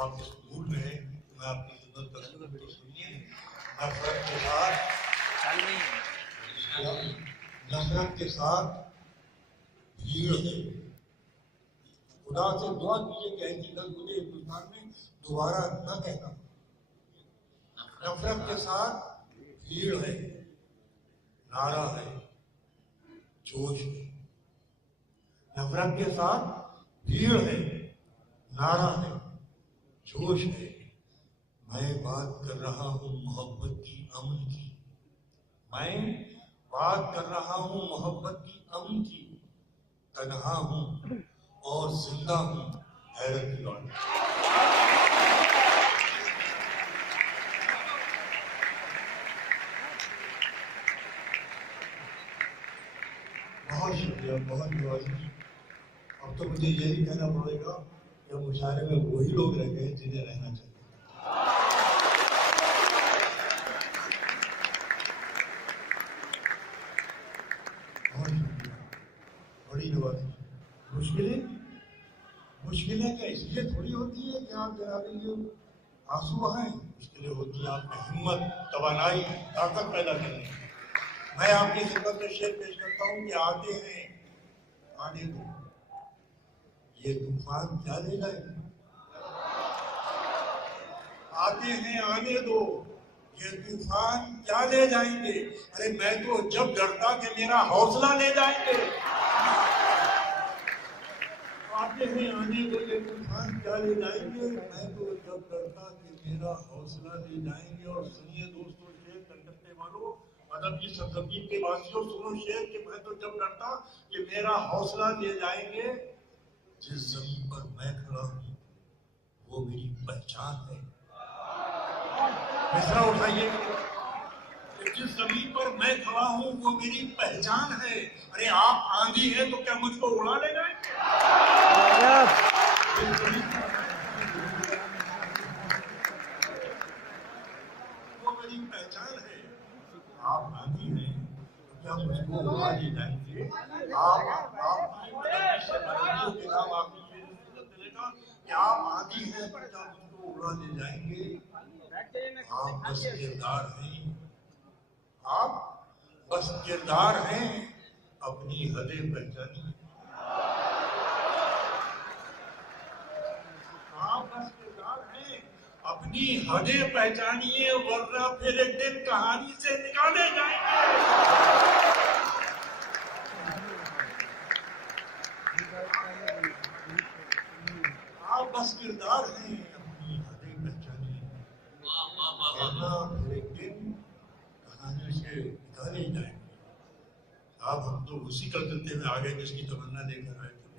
आप इस मूड में हैं, मैं आपकी खिदमत करूंगा। बेटे सुनिए, नफरत के साथ भीड़ है। खुदा से दुआ कीजिए कि ऐसी गल मुझे हिंदुस्तान में दोबारा न कहना। नफरत के साथ भीड़ है, नारा है, जोश है। नफरत के साथ भीड़ है, नारा है, जोश है। मैं बात कर रहा हूँ मोहब्बत की, अमन की। मैं बात कर रहा हूँ मोहब्बत की, अमन की। तन्हा हूँ और जिंदा हूँ हैरत की बात। बहुत शुक्रिया, बहुत नवाजी। अब तो मुझे ये भी कहना पड़ेगा कि मुशायरे में वही लोग रह गए जिन्हें रहना चाहिए। बहुत शुक्रिया, बड़ी नवाजी। मुश्किलें क्या इसलिए थोड़ी होती है कि आप जरा के लिए आंसू बहाएं। मुश्किलें होती है आप में हिम्मत, तवानाई, ताकत पैदा करने। मैं आपकी खिदमत में शेर पेश करता हूँ कि आते हैं आने दो, ये तूफान क्या ले जाएंगे। आते हैं आने दो, ये तूफान क्या ले जाएंगे। अरे मैं तो जब डरता कि मेरा हौसला ले जाएंगे। आते हैं आने दो, ये तूफान क्या ले जाएंगे। मैं तो जब डरता कि मेरा हौसला ले जाएंगे। और सुनिए दोस्तों, शेर कलकत्ते वालों, मतलब की सरजमीन के वासियों, सुनो शेर कि मैं तो जब डरता कि मेरा हौसला ले जाएंगे। जिस जमीन पर मैं खड़ा हूँ वो मेरी पहचान है। मिसरा उठाइए। जिस जमीन पर मैं खड़ा हूँ वो मेरी पहचान है। अरे आप आंधी है तो क्या मुझको उड़ा ले जाएंगे। वो मेरी पहचान है। आप आंधी हैं तो क्या मुझको उड़ा ले जाएंगे। आप आंधी हैं तो क्या मुझको उड़ा ले जाएंगे। आप बस किरदार हैं, आप बस किरदार हैं, अपनी हदें पहचानिए। आप बस किरदार हैं, अपनी हदें पहचानिए, वरना फिर एक दिन कहानी से निकाले जाएंगे। आप बस किरदार हैं, अपनी हदें पहचानिए, वरना फिर एक दिन कहानी से निकाले जाएंगे। अब हम तो उसी कलकत्ते में आ गए जिसकी तमन्ना लेकर आए थे।